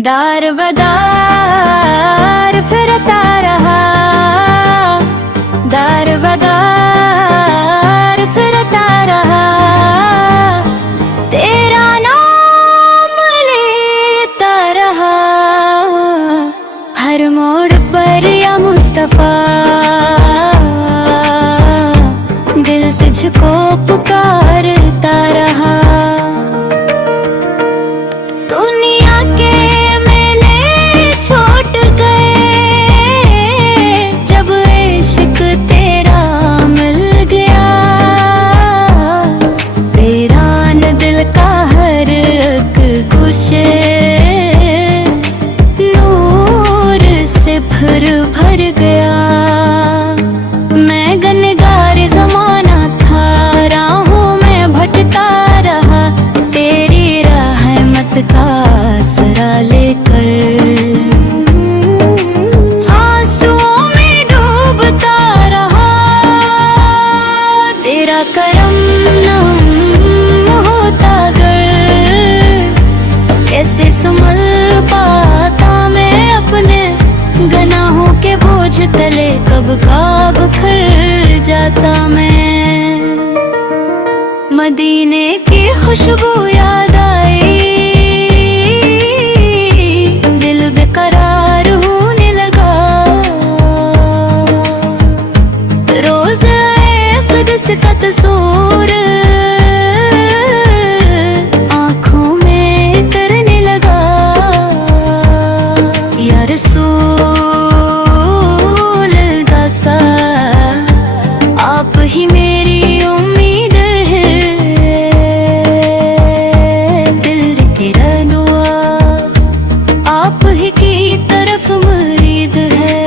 दार बदार फिरता रहा, दार बदार फिरता रहा, तेरा नाम लेता रहा। हर मोड़ पर या मुस्तफा, दिल तुझको पुकारता रहा। दुनिया के मेले छोड़ गए जब इश्क तेरा मिल गया। तेरा न दिल का हर एक गुशे नूर से भर भर गया। मैं गनगार ज़माना था, राहों में भटकता रहा, तेरी रहमत का आसरा लेकर। आंसुओं में डूबता रहा, तेरा करम नम होता गर। कैसे संभल पाता मैं अपने गनाहों के बोझ तले, कब का बिखर जाता मैं। मदीने की खुशबू याद आई, दिल बेकरार होने लगा। रोज़े क़ुद्स का तस्वीर आँखों में तरने लगा। या रसूल दासा, आप ही मेरी उम्मीद है। दिल तेरा दुआ आप ही की तरफ मुरीद है।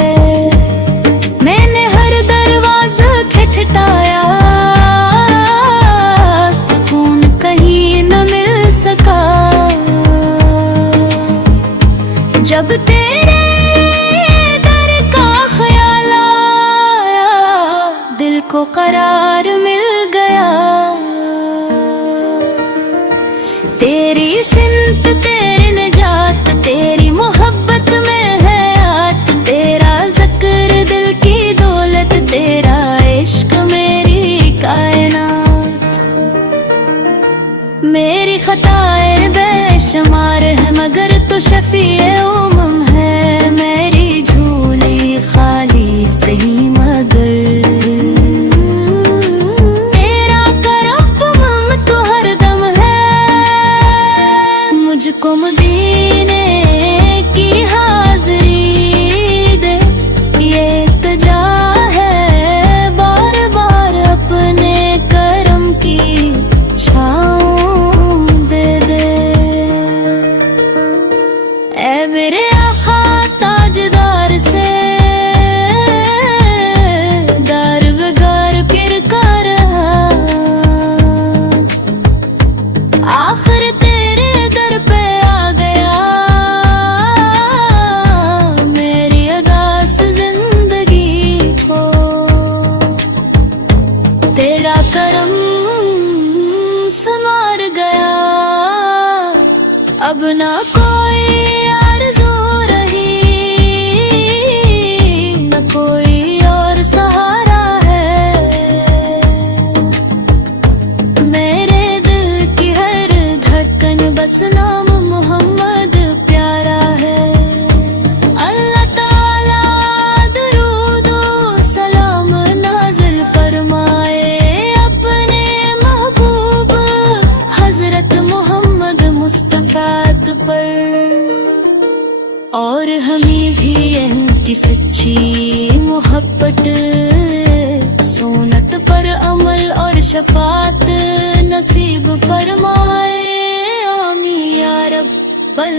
मैंने हर दरवाजा खटखटाया, सुकून कहीं न मिल सका। जब तेरे दर का ख्याल आया, दिल को करार मिल गया। तेरी सिमत तेरी निजात, तेरी मोहब्बत में हयात, तेरा ज़िक्र दिल की दौलत, तेरा इश्क मेरी कायनात। मेरी खताएं बेशुमार है मगर तो शफ़ीए उम्म है। मेरी झोली खाली सही मगर तेरा करम तो हर दम है। मुझको मदीने की हाज़री दे, ये इल्तिजा है बार बार अपने करम की छाँव दे दे। ऐ मेरे आका ताजदार से दार बगार फिरता रहा। आखिर तेरे दर पे आ गया मेरी अदास जिंदगी को। तेरा करम संवार गया, अब ना कोई आरज़ू रही, न कोई और सहारा है। मेरे दिल की हर धड़कन बस नाम मोहम्मद प्यारा है। अल्लाह ताला दुरूद सलाम नाज़िल फरमाए अपने महबूब हज़रत मोहम्मद मुस्तफ़ा पर। और हमें भी इनकी सच्ची मोहब्बत, सुन्नत पर अमल और शफ़ात नसीब फरमाए। आमीन या रब्बल